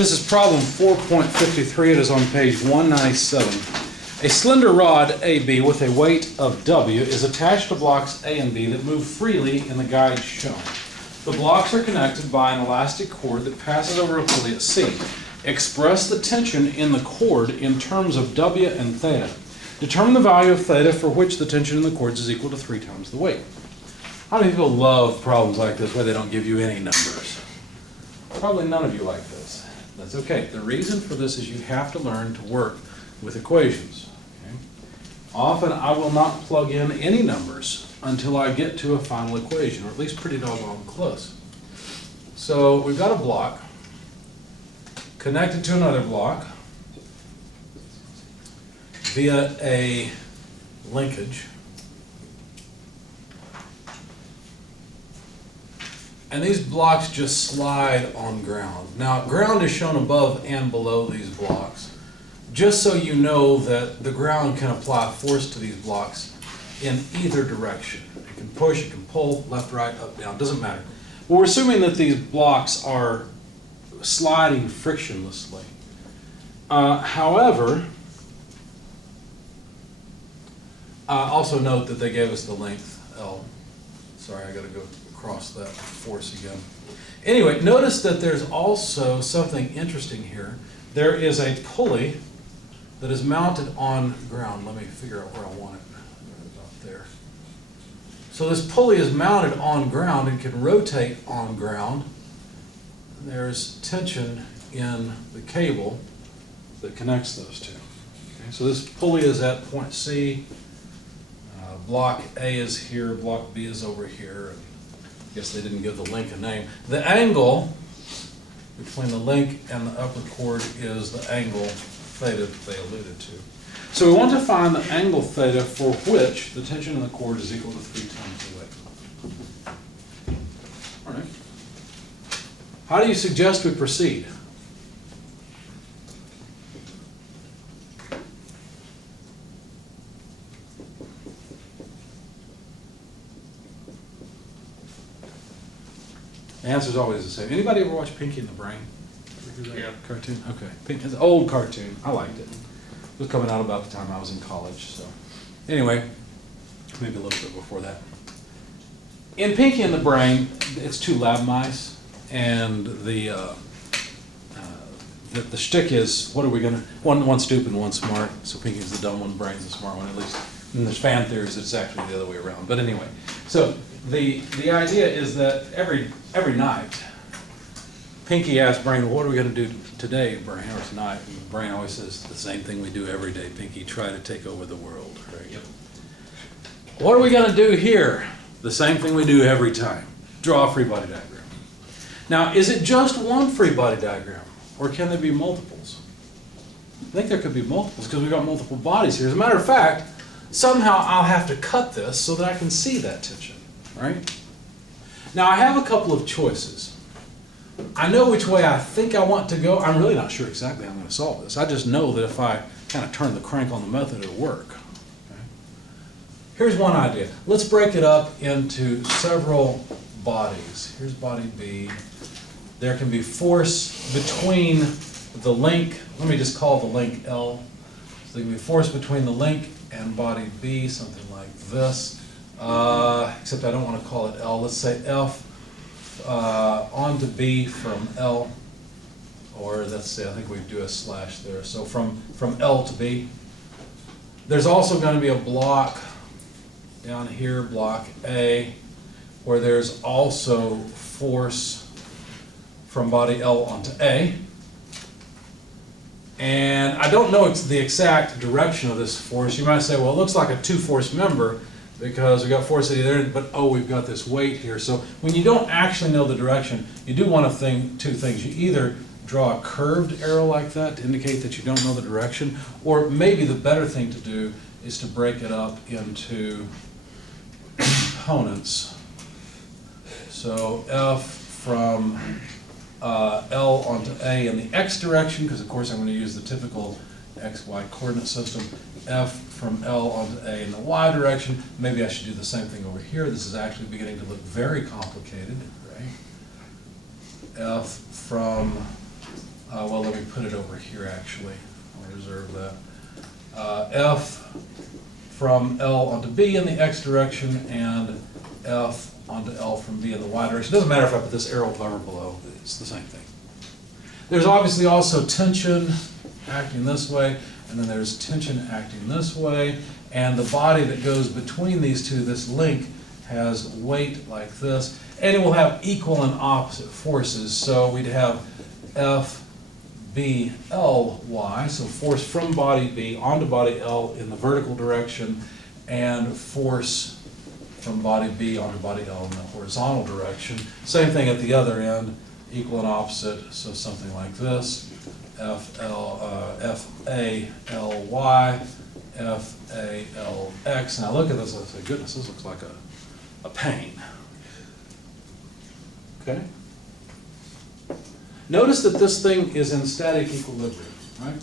This is problem 4.53. It is on page 197. A slender rod AB with a weight of W is attached to blocks A and B that move freely in the guide shown. The blocks are connected by an elastic cord that passes over a pulley at C. Express the tension in the cord in terms of W and theta. Determine the value of theta for which the tension in the cords is equal to 3 times the weight. How many people love problems like this where they don't give you any numbers? Probably none of you like this. That's okay. The reason for this is you have to learn to work with equations. Okay? Often I will not plug in any numbers until I get to a final equation, or at least pretty doggone close. So we've got a block connected to another block via a linkage. And these blocks just slide on ground. Now, ground is shown above and below these blocks, just so you know that the ground can apply force to these blocks in either direction. It can push, it can pull, left, right, up, down, doesn't matter. But we're assuming that these blocks are sliding frictionlessly. However, also note that they gave us the length L. Sorry, I got to go across that force again. Anyway, notice that there's also something interesting here. There is a pulley that is mounted on ground. Let me figure out where I want it. Right about there. So this pulley is mounted on ground and can rotate on ground. There's tension in the cable that connects those two. Okay, so this pulley is at point C. Block A is here, block B is over here. I guess they didn't give the link a name. The angle between the link and the upper cord is the angle theta that they alluded to. So we want to find the angle theta for which the tension in the cord is equal to 3 times the weight. All right. How do you suggest we proceed? The answer is always the same. Anybody ever watch Pinky and the Brain? Yeah. Cartoon? Okay. It's an old cartoon. I liked it. It was coming out about the time I was in college. So, anyway, maybe a little bit before that. In Pinky and the Brain, it's 2 lab mice, and the shtick is, what are we gonna? One stupid and one smart. So Pinky's the dumb one, Brain's the smart one. At least, and there's fan theories it's actually the other way around. But anyway, so. The idea is that every night, Pinky asks Brain, "What are we going to do today, Brain, or tonight?" And Brain always says the same thing we do every day. Pinky, try to take over the world. Right? Yep. What are we going to do here? The same thing we do every time. Draw a free body diagram. Now, is it just one free body diagram, or can there be multiples? I think there could be multiples because we've got multiple bodies here. As a matter of fact, somehow I'll have to cut this so that I can see that tension. Right? Now I have a couple of choices. I know which way I think I want to go. I'm really not sure exactly how I'm going to solve this. I just know that if I kind of turn the crank on the method, it'll work. Okay? Here's one idea. Let's break it up into several bodies. Here's body B. There can be force between the link. Let me just call the link L. So there can be force between the link and body B, something like this. Except I don't want to call it L. Let's say F onto B from L, or let's say I think we do a slash there. So from L to B. There's also going to be a block down here, block A, where there's also force from body L onto A. And I don't know the exact direction of this force. You might say, well, it looks like a 2-force member, because we've got force at either end, but oh, we've got this weight here. So when you don't actually know the direction, you do one of two things. You either draw a curved arrow like that to indicate that you don't know the direction, or maybe the better thing to do is to break it up into components. So F from L onto A in the x direction, because of course I'm going to use the typical XY coordinate system. F from L onto A in the y direction. Maybe I should do the same thing over here. This is actually beginning to look very complicated, right? F from well, let me put it over here actually. I'll reserve that. F from L onto B in the x direction and F onto L from B in the y direction. It doesn't matter if I put this arrow above or below, it's the same thing. There's obviously also tension acting this way, and then there's tension acting this way, and the body that goes between these two, this link, has weight like this, and it will have equal and opposite forces. So we'd have F, B, L, Y, so force from body B onto body L in the vertical direction, and force from body B onto body L in the horizontal direction. Same thing at the other end, equal and opposite, so something like this, F, A, L, Y, F, A, L, X. Now look at this, I say, goodness, this looks like a pain. Okay? Notice that this thing is in static equilibrium, right?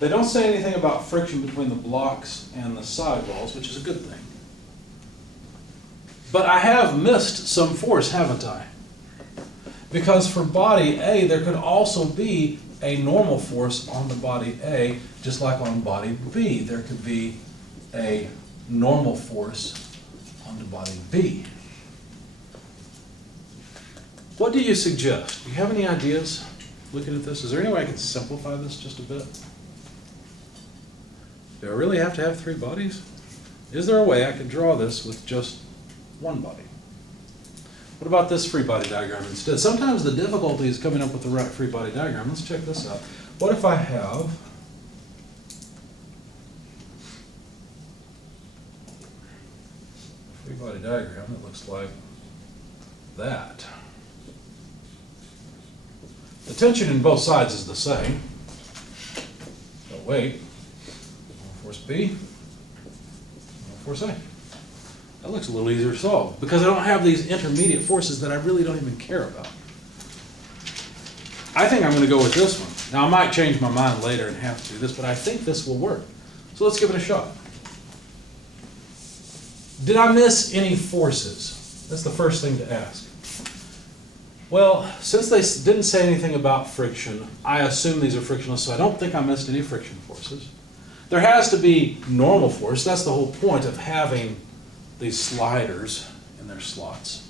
They don't say anything about friction between the blocks and the sidewalls, which is a good thing. But I have missed some force, haven't I? Because for body A, there could also be a normal force on the body A, just like on body B. There could be a normal force on the body B. What do you suggest? Do you have any ideas looking at this? Is there any way I can simplify this just a bit? Do I really have to have three bodies? Is there a way I could draw this with just one body? What about this free body diagram instead? Sometimes the difficulty is coming up with the right free body diagram. Let's check this out. What if I have a free body diagram that looks like that? The tension in both sides is the same. But wait, force B, force A. That looks a little easier to solve because I don't have these intermediate forces that I really don't even care about. I think I'm going to go with this one. Now I might change my mind later and have to do this, but I think this will work. So let's give it a shot. Did I miss any forces? That's the first thing to ask. Well, since they didn't say anything about friction, I assume these are frictionless, so I don't think I missed any friction forces. There has to be normal force. That's the whole point of having these sliders in their slots.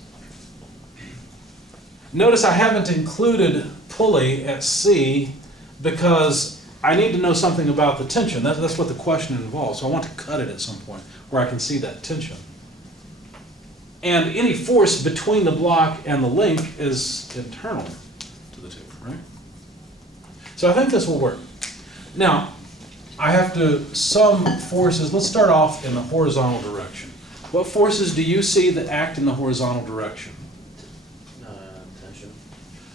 Notice I haven't included pulley at C because I need to know something about the tension. That's what the question involves. So I want to cut it at some point where I can see that tension. And any force between the block and the link is internal to the two, right? So I think this will work. Now, I have to sum forces. Let's start off in the horizontal direction. What forces do you see that act in the horizontal direction? Tension.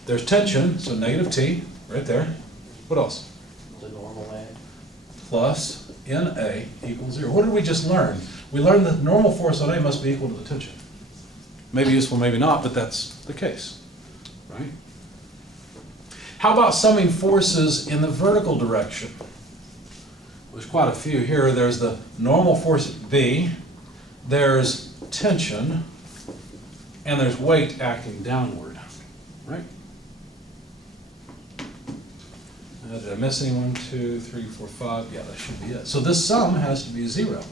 There's tension, so negative T, right there. What else? The normal A. Plus NA equals 0. What did we just learn? We learned that normal force on A must be equal to the tension. Maybe useful, maybe not, but that's the case, right? How about summing forces in the vertical direction? There's quite a few here. There's the normal force at B, there's tension, and there's weight acting downward, right? Did I miss any? 1, 2, 3, 4, 5? Yeah, that should be it. So this sum has to be 0.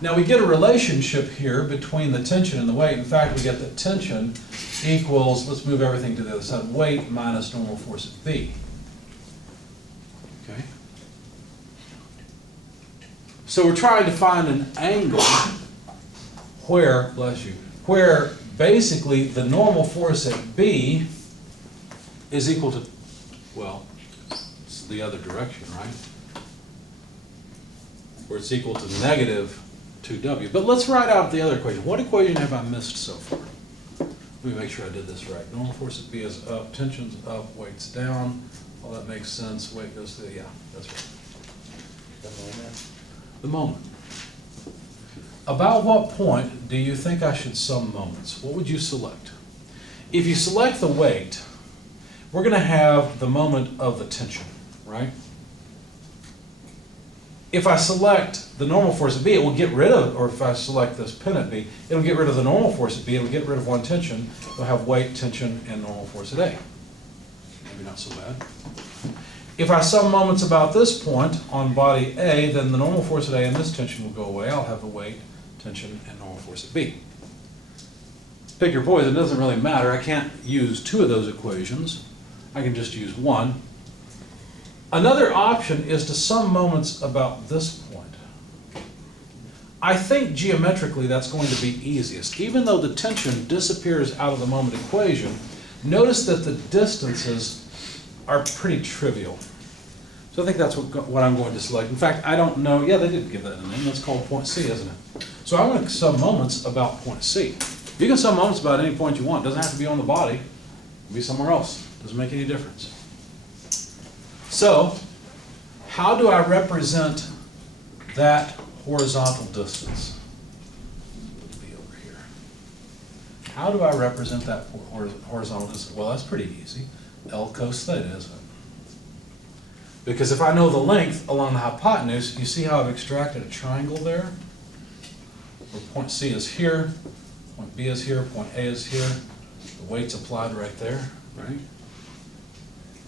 Now we get a relationship here between the tension and the weight. In fact, we get that tension equals, let's move everything to the other side, weight minus normal force at B. Okay. So we're trying to find an angle where, bless you, where basically the normal force at B is equal to, well, it's the other direction, right? Where it's equal to negative 2W. But let's write out the other equation. What equation have I missed so far? Let me make sure I did this right. Normal force at B is up, tension's up, weight's down. All that makes sense. Weight goes to, yeah, that's right. The moment. About what point do you think I should sum moments? What would you select? If you select the weight, we're going to have the moment of the tension, right? if I select the normal force at B, it will get rid of, or if I select this pin at B, it'll get rid of the normal force at B, it'll get rid of one tension, it'll have weight, tension, and normal force at A. Maybe not so bad. If I sum moments about this point on body A, then the normal force at A and this tension will go away. I'll have the weight, tension, and normal force at B. Pick your poison, it doesn't really matter. I can't use two of those equations. I can just use one. Another option is to sum moments about this point. I think geometrically that's going to be easiest. Even though the tension disappears out of the moment equation, notice that the distances are pretty trivial. So I think that's what I'm going to select. In fact, I don't know, yeah, they did give that a name. That's called point C, isn't it? So I want to sum moments about point C. You can sum moments about any point you want. It doesn't have to be on the body. It can be somewhere else. It doesn't make any difference. So, how do I represent that horizontal distance? It'll be over here. How do I represent that horizontal distance? Well, that's pretty easy. L cos theta, isn't it? Because if I know the length along the hypotenuse, you see how I've extracted a triangle there? Where point C is here, point B is here, point A is here. The weight's applied right there, right?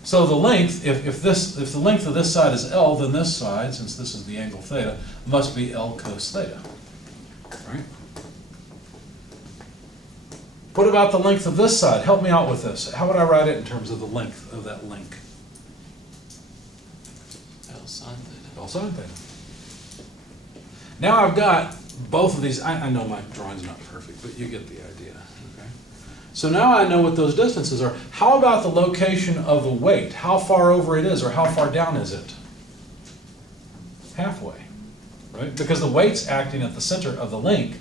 So the length, if the length of this side is L, then this side, since this is the angle theta, must be L cos theta, right? What about the length of this side? Help me out with this. How would I write it in terms of the length of that link? L sine theta. L sine theta. Now I've got both of these. I know my drawing's not perfect, but you get the idea. Okay. So now I know what those distances are. How about the location of the weight? How far over it is, or how far down is it? Halfway, right? Because the weight's acting at the center of the link.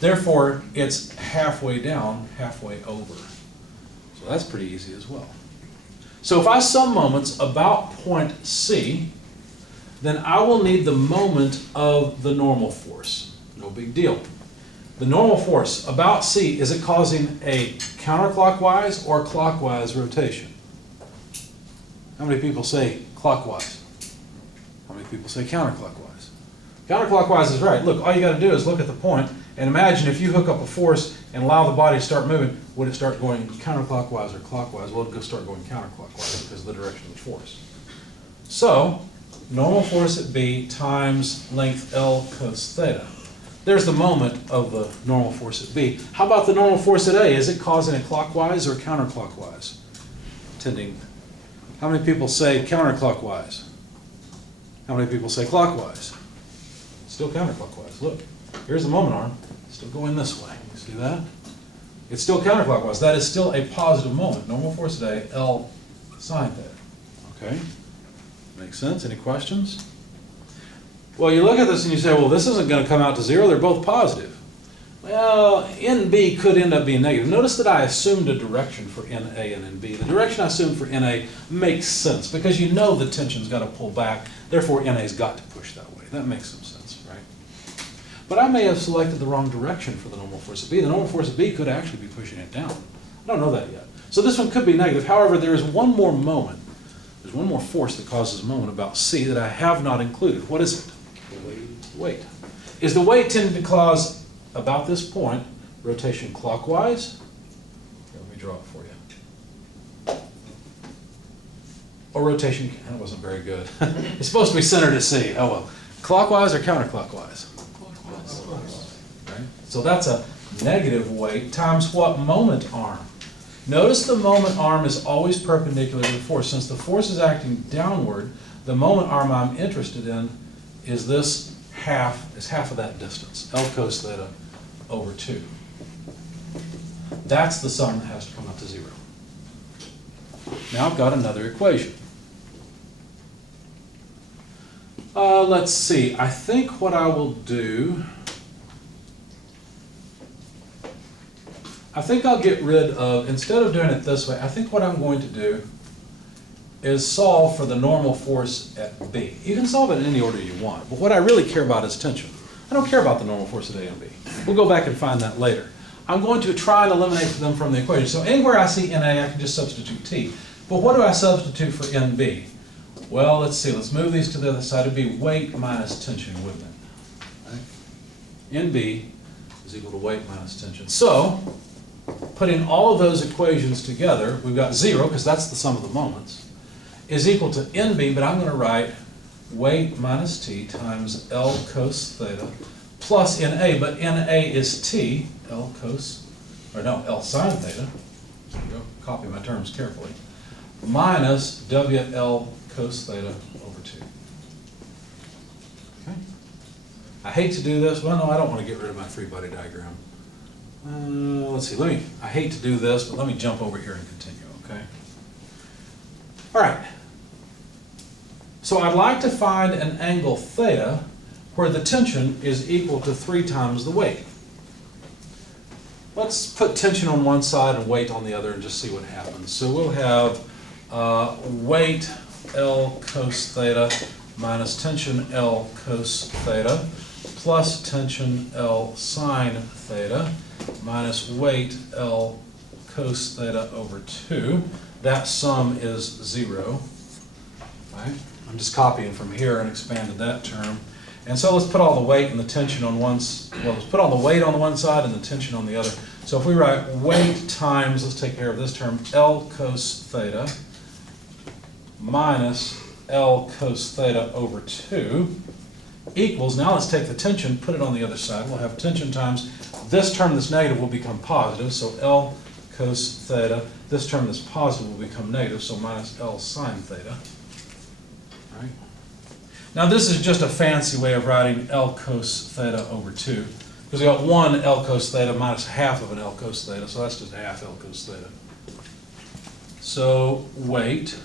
Therefore, it's halfway down, halfway over. So that's pretty easy as well. So if I sum moments about point C, then I will need the moment of the normal force. No big deal. The normal force about C, is it causing a counterclockwise or clockwise rotation? How many people say clockwise? How many people say counterclockwise? Counterclockwise is right. Look, all you got to do is look at the point and imagine if you hook up a force and allow the body to start moving, would it start going counterclockwise or clockwise? Well, it'll start going counterclockwise because of the direction of the force. So, normal force at B times length L cos theta. There's the moment of the normal force at B. How about the normal force at A? Is it causing it clockwise or counterclockwise? Tending. How many people say counterclockwise? How many people say clockwise? Still counterclockwise. Look, here's the moment arm. Still going this way. You see that? It's still counterclockwise. That is still a positive moment. Normal force at A, L sine theta. Okay? Makes sense? Any questions? Well, you look at this and you say, well, this isn't going to come out to zero. They're both positive. Well, NB could end up being negative. Notice that I assumed a direction for NA and NB. The direction I assumed for NA makes sense because you know the tension's got to pull back. Therefore, NA's got to push that way. That makes some sense, right? But I may have selected the wrong direction for the normal force of B. The normal force of B could actually be pushing it down. I don't know that yet. So this one could be negative. However, there is one more moment. There's one more force that causes a moment about C that I have not included. What is it? Weight. Is the weight tending to cause, about this point, rotation clockwise? Here, let me draw it for you. Or rotation, that wasn't very good. It's supposed to be centered at C. Oh well. Clockwise or counterclockwise? Clockwise. Right? So that's a negative weight times what moment arm? Notice the moment arm is always perpendicular to the force. Since the force is acting downward, the moment arm I'm interested in is this half of that distance, L cos theta over 2. That's the sum that has to come out to 0. Now I've got another equation. Let's see, I think what I will do, I think I'll get rid of, instead of doing it this way, I think what I'm going to do is solve for the normal force at B. You can solve it in any order you want, but what I really care about is tension. I don't care about the normal force at A and B. We'll go back and find that later. I'm going to try and eliminate them from the equation. So anywhere I see NA, I can just substitute T. But what do I substitute for NB? Well, let's see, let's move these to the other side. It'd be weight minus tension, wouldn't it? Right? NB is equal to weight minus tension. So, putting all of those equations together, we've got 0, because that's the sum of the moments, is equal to NB, but I'm going to write weight minus T times L cos theta plus NA, but NA is T, L cos, or no, L sine theta. There you go, copy my terms carefully. Minus WL cos theta over 2. Okay. I hate to do this. Well, no, I don't want to get rid of my three-body diagram. Let's see. I hate to do this, but let me jump over here and continue, okay? All right. So I'd like to find an angle theta where the tension is equal to 3 times the weight. Let's put tension on one side and weight on the other and just see what happens. So we'll have weight L cos theta minus tension L cos theta plus tension L sine theta minus weight L cos theta over 2. That sum is 0. Right? I'm just copying from here and expanded that term. And so let's put all the weight and the tension on let's put all the weight on the one side and the tension on the other. So if we write weight times, let's take care of this term, L cos theta minus L cos theta over 2 equals, now let's take the tension, put it on the other side. We'll have tension times, this term that's negative will become positive, so L cos theta. This term that's positive will become negative, so minus L sine theta. Right? Now this is just a fancy way of writing L cos theta over 2, because we got 1 L cos theta minus half of an L cos theta, so that's just half L cos theta. So weight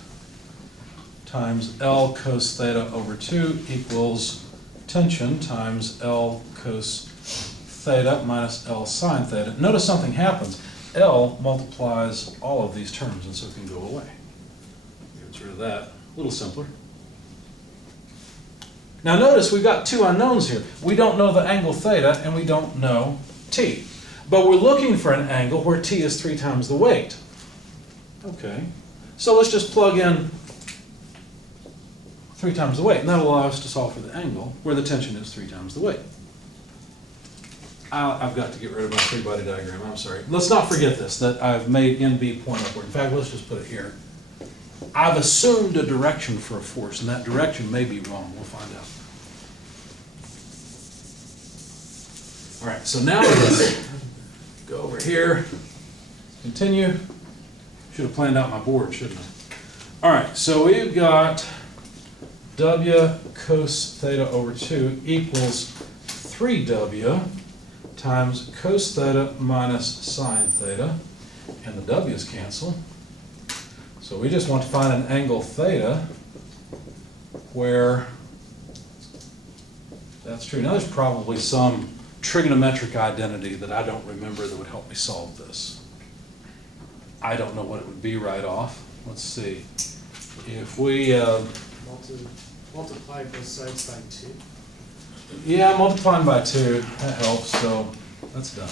times L cos theta over 2 equals tension times L cos theta minus L sine theta. Notice something happens. L multiplies all of these terms, and so it can go away. Get rid of that. A little simpler. Now notice we've got 2 unknowns here. We don't know the angle theta, and we don't know T. But we're looking for an angle where T is 3 times the weight. Okay. So let's just plug in 3 times the weight, and that'll allow us to solve for the angle where the tension is 3 times the weight. I've got to get rid of my three-body diagram. I'm sorry. Let's not forget this, that I've made NB point upward. In fact, let's just put it here. I've assumed a direction for a force, and that direction may be wrong. We'll find out. All right, so now let's go over here, continue. Should have planned out my board, shouldn't I? All right, so we've got W cos theta over 2 equals 3W times cos theta minus sine theta, and the W's cancel. So we just want to find an angle theta where that's true. Now there's probably some trigonometric identity that I don't remember that would help me solve this. I don't know what it would be right off. Let's see. If we Multiply both sides by 2. yeah, multiplying by 2, that helps, so that's done.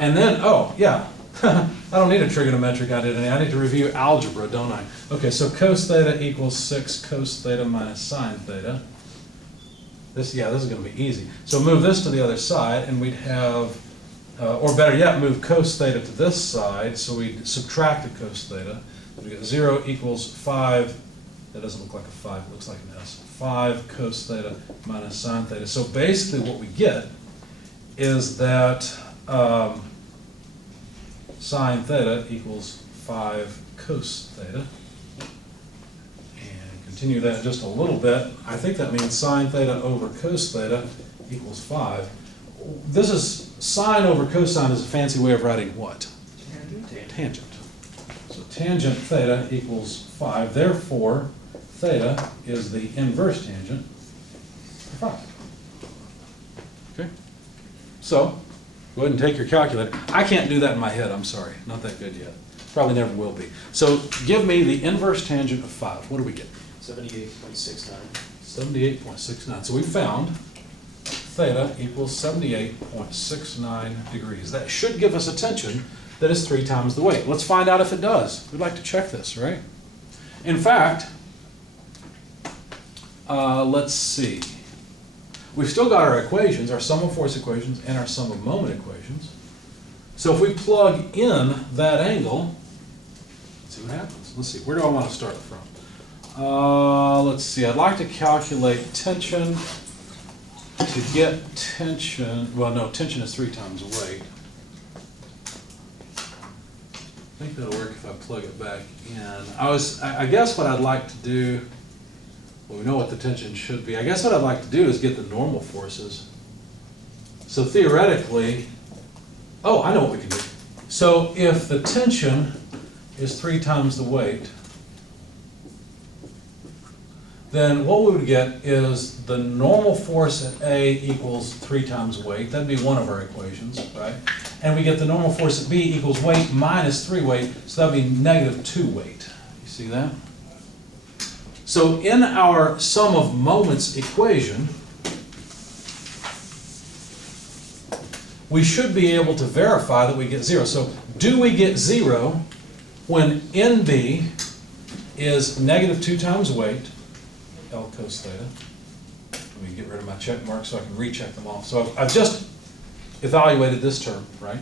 And then, oh, yeah, I don't need a trigonometric identity. I need to review algebra, don't I? Okay, so cos theta equals 6 cos theta minus sine theta. This is going to be easy. So move this to the other side, and we'd have, or better yet, move cos theta to this side, so we'd subtract the cos theta. We get 0 equals 5. That doesn't look like a 5, it looks like an S. 5 cos theta minus sine theta. So basically what we get is that sine theta equals 5 cos theta. And continue that just a little bit. I think that means sine theta over cos theta equals 5. This is sine over cosine is a fancy way of writing what? Tangent. So tangent theta equals 5. Therefore, theta is the inverse tangent for 5. Okay? So, go ahead and take your calculator. I can't do that in my head, I'm sorry. Not that good yet. Probably never will be. So, give me the inverse tangent of 5. What do we get? 78.69. 78.69. So we found theta equals 78.69 degrees. That should give us a tension that is 3 times the weight. Let's find out if it does. We'd like to check this, right? In fact, Let's see. We've still got our equations, our sum of force equations and our sum of moment equations. So if we plug in that angle, let's see what happens. Let's see, where do I want to start from? Let's see, I'd like to calculate tension. To get tension, well, no, tension is 3 times weight. I think that'll work if I plug it back in. I guess what I'd like to do, well, we know what the tension should be. I guess what I'd like to do is get the normal forces. So theoretically, oh, I know what we can do. So if the tension is 3 times the weight, then what we would get is the normal force at A equals 3 times weight. That'd be one of our equations, right? And we get the normal force at B equals weight minus 3 weight, so that'd be negative 2 weight. You see that? So in our sum of moments equation, we should be able to verify that we get 0. So do we get 0 when NB is negative 2 times weight, L cos theta. Let me get rid of my check marks so I can recheck them off. So I've just evaluated this term, right?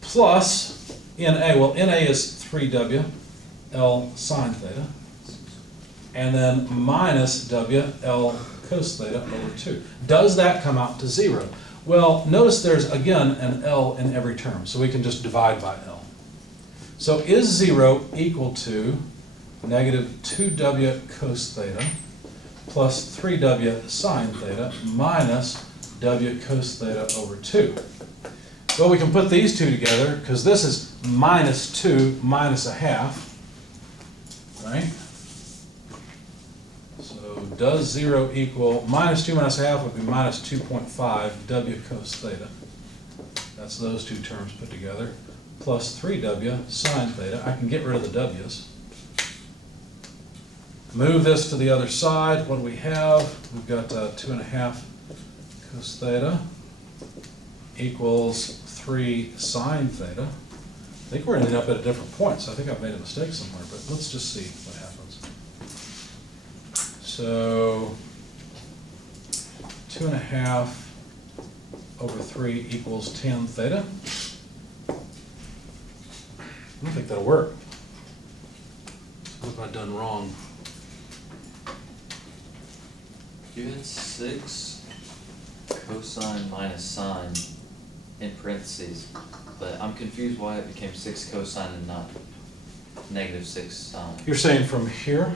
Plus NA, well NA is 3W L sine theta, and then minus W L cos theta over 2. Does that come out to 0? Well, notice there's again an L in every term, so we can just divide by L. So is 0 equal to negative 2W cos theta plus 3W sine theta minus W cos theta over 2. Well, we can put these two together because this is minus 2 minus a half, right? So does 0 equal, minus 2 minus a half would be minus 2.5 W cos theta. That's those two terms put together, plus 3W sine theta. I can get rid of the W's. Move this to the other side. What do we have? We've got 2.5 cos theta equals 3 sine theta. I think we're ending up at a different point, so I think I've made a mistake somewhere, but let's just see what happens. So 2.5 over 3 equals 10 theta. I don't think that'll work. What have I done wrong? You had 6 cosine minus sine in parentheses, but I'm confused why it became 6 cosine and not negative 6 sine. You're saying from here?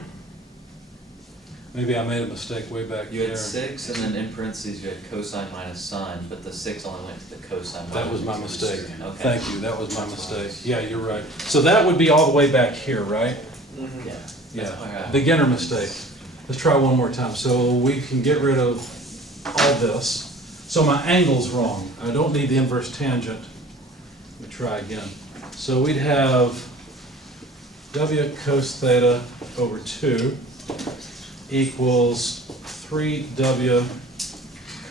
Maybe I made a mistake way back You there. had 6, and then in parentheses you had cosine minus sine, but the 6 only went to the cosine. That was my mistake. Okay. Thank you, that was my mistake. Yeah, you're right. So that would be all the way back here, right? Mm-hmm. Yeah. Yeah, beginner mistake. Let's try one more time. So we can get rid of all this. So my angle's wrong. I don't need the inverse tangent. Let me try again. So we'd have W cos theta over 2 equals 3W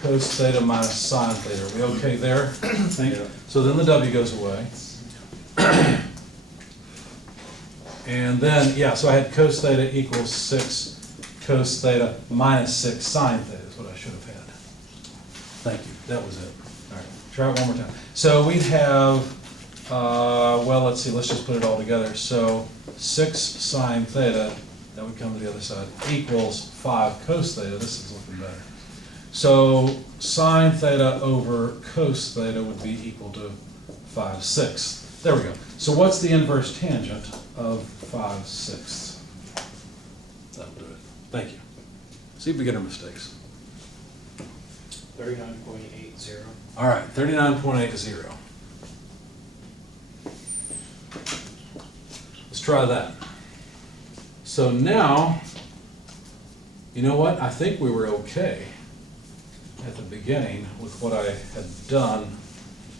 cos theta minus sine theta. Are we okay there? Think? Yeah. So then the W goes away. And then, yeah, so I had cos theta equals 6 cos theta minus 6 sine theta is what I should have had. Thank you, that was it. All right, try it one more time. So we'd have, well, let's see, let's just put it all together. So 6 sine theta, that would come to the other side, equals 5 cos theta. This is looking better. So sine theta over cos theta would be equal to 5/6. There we go. So what's the inverse tangent of 5/6? That'll do it. Thank you. See beginner mistakes. 39.80. All right, 39.80. Let's try that. So now, you know what? I think we were okay at the beginning with what I had done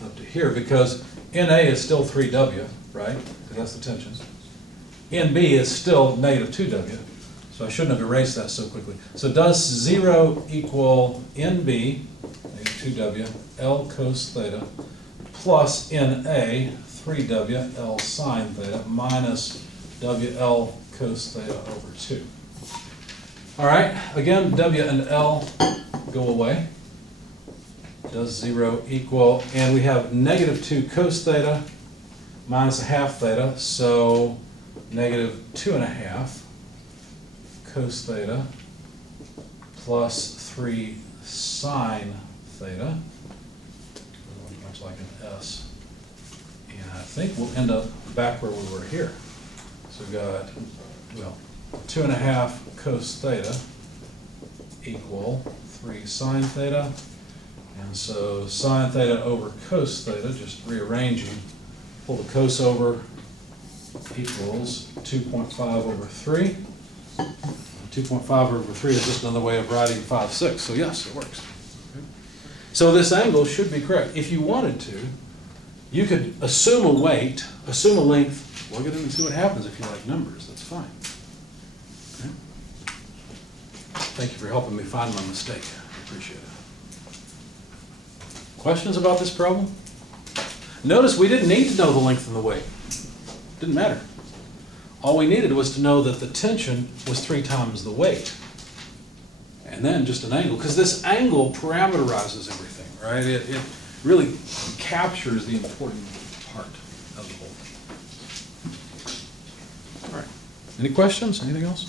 up to here because NA is still 3W, right? Because that's the tension. NB is still negative 2W. So I shouldn't have erased that so quickly. So does 0 equal NB, negative 2W, L cos theta, plus NA, 3W, L sine theta, minus WL cos theta over 2. All right, again, W and L go away. Does 0 equal, and we have -2 cos theta minus a half theta, so -2.5 cos theta plus 3 sine theta, much like an S. And I think we'll end up back where we were here. So we've got, well, 2.5 cos theta equal 3 sine theta. And so sine theta over cos theta, just rearranging, pull the cos over, equals 2.5 over 3. 2.5 over 3 is just another way of writing 5/6, so yes, it works. So this angle should be correct. If you wanted to, you could assume a weight, assume a length, plug it in and see what happens if you like numbers, that's fine. Okay? Thank you for helping me find my mistake, I appreciate it. Questions about this problem? Notice we didn't need to know the length and the weight. Didn't matter. All we needed was to know that the tension was 3 times the weight. And then just an angle, because this angle parameterizes everything, right? It really captures the important part of the whole thing. All right. Any questions? Anything else?